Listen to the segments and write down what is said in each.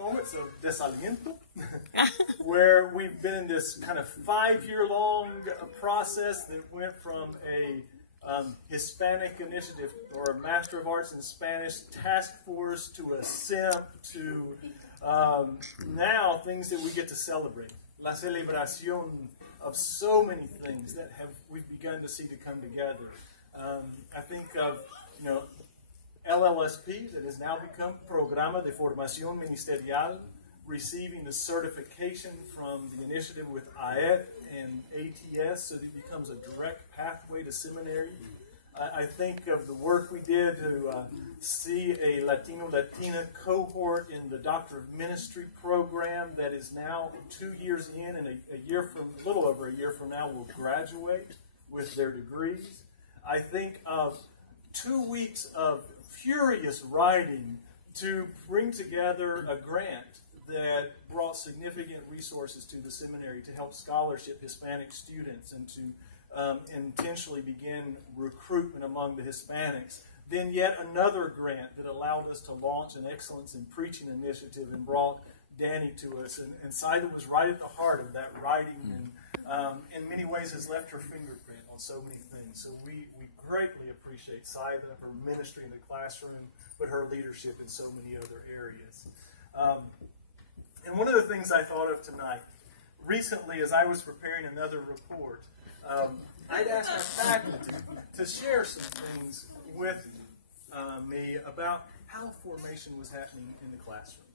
moments of desaliento, where we've been in this kind of 5-year-long process that went from a Hispanic initiative or a Master of Arts in Spanish task force to a SIMP to now things that we get to celebrate. La celebración of so many things that we've begun to see to come together. I think of, LLSP, that has now become Programa de Formación Ministerial, receiving the certification from the initiative with AET and ATS, so that it becomes a direct pathway to seminary. I think of the work we did to see a Latino-Latina cohort in the Doctor of Ministry program that is now 2 years in, and a little over a year from now will graduate with their degrees. I think of 2 weeks of furious writing to bring together a grant that brought significant resources to the seminary to help scholarship Hispanic students and to intentionally begin recruitment among the Hispanics. Then yet another grant that allowed us to launch an Excellence in Preaching initiative and brought Danny to us. And Zaida was right at the heart of that writing and in many ways has left her fingerprint on so many things. So we greatly appreciate Zaida, her ministry in the classroom, but her leadership in so many other areas. And one of the things I thought of tonight, recently as I was preparing another report, I'd asked our faculty to share some things with me about how formation was happening in the classroom.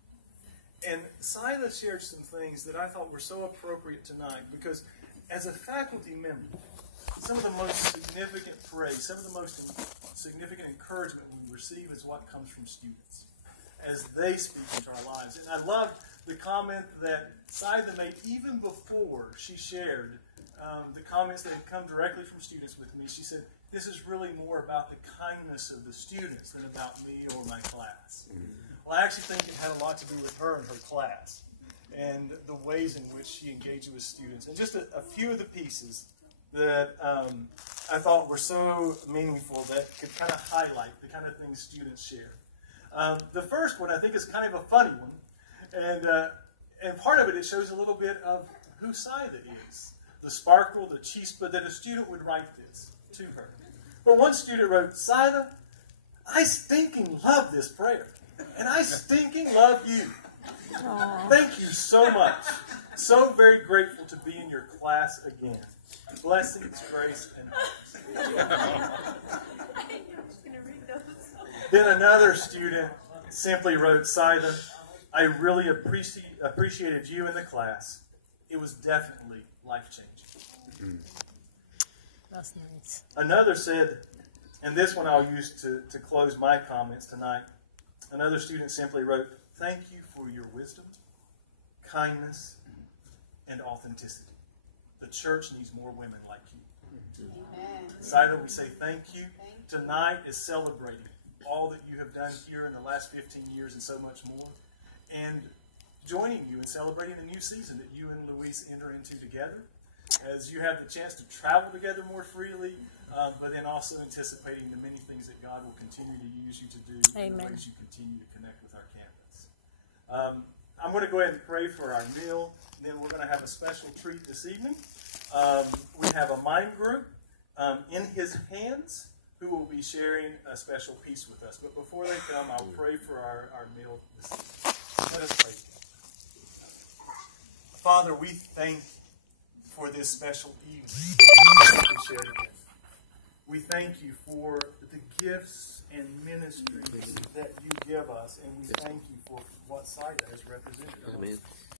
And Zaida shared some things that I thought were so appropriate tonight because as a faculty member, some of the most significant praise, some of the most significant encouragement we receive is what comes from students as they speak into our lives. And I love the comment that Zaida made even before she shared the comments that had come directly from students with me. She said, this is really more about the kindness of the students than about me or my class. Well, I actually think it had a lot to do with her and her class and the ways in which she engaged with students. And just a few of the pieces that I thought were so meaningful that could kind of highlight the kind of things students share. The first one I think is kind of a funny one. And part of it, it shows a little bit of who Zaida is. The sparkle, the chispa, that a student would write this to her. But one student wrote, Zaida, I stinking love this prayer. And I stinking love you. Aww. Thank you so much. So very grateful to be in your class again. Blessings, grace, and hugs. Then another student simply wrote, Zaida, I really appreciated you in the class. It was definitely life-changing. That's nice. Another said, and this one I'll use to close my comments tonight. Another student simply wrote, thank you for your wisdom, kindness, and authenticity. The church needs more women like you. Amen. Zaida, we say thank you. Tonight is celebrating all that you have done here in the last 15 years and so much more. And joining you in celebrating the new season that you and Luis enter into together as you have the chance to travel together more freely, but then also anticipating the many things that God will continue to use you to do in the ways you continue to connect with our campus. I'm going to go ahead and pray for our meal, and then we're going to have a special treat this evening. We have a mime group in his hands who will be sharing a special piece with us. But before they come, I'll pray for our meal this evening. Let us pray. Father, we thank you for this special evening we share together. We thank you for the gifts and ministries that you give us, and we thank you for what Zaida has represented. Amen.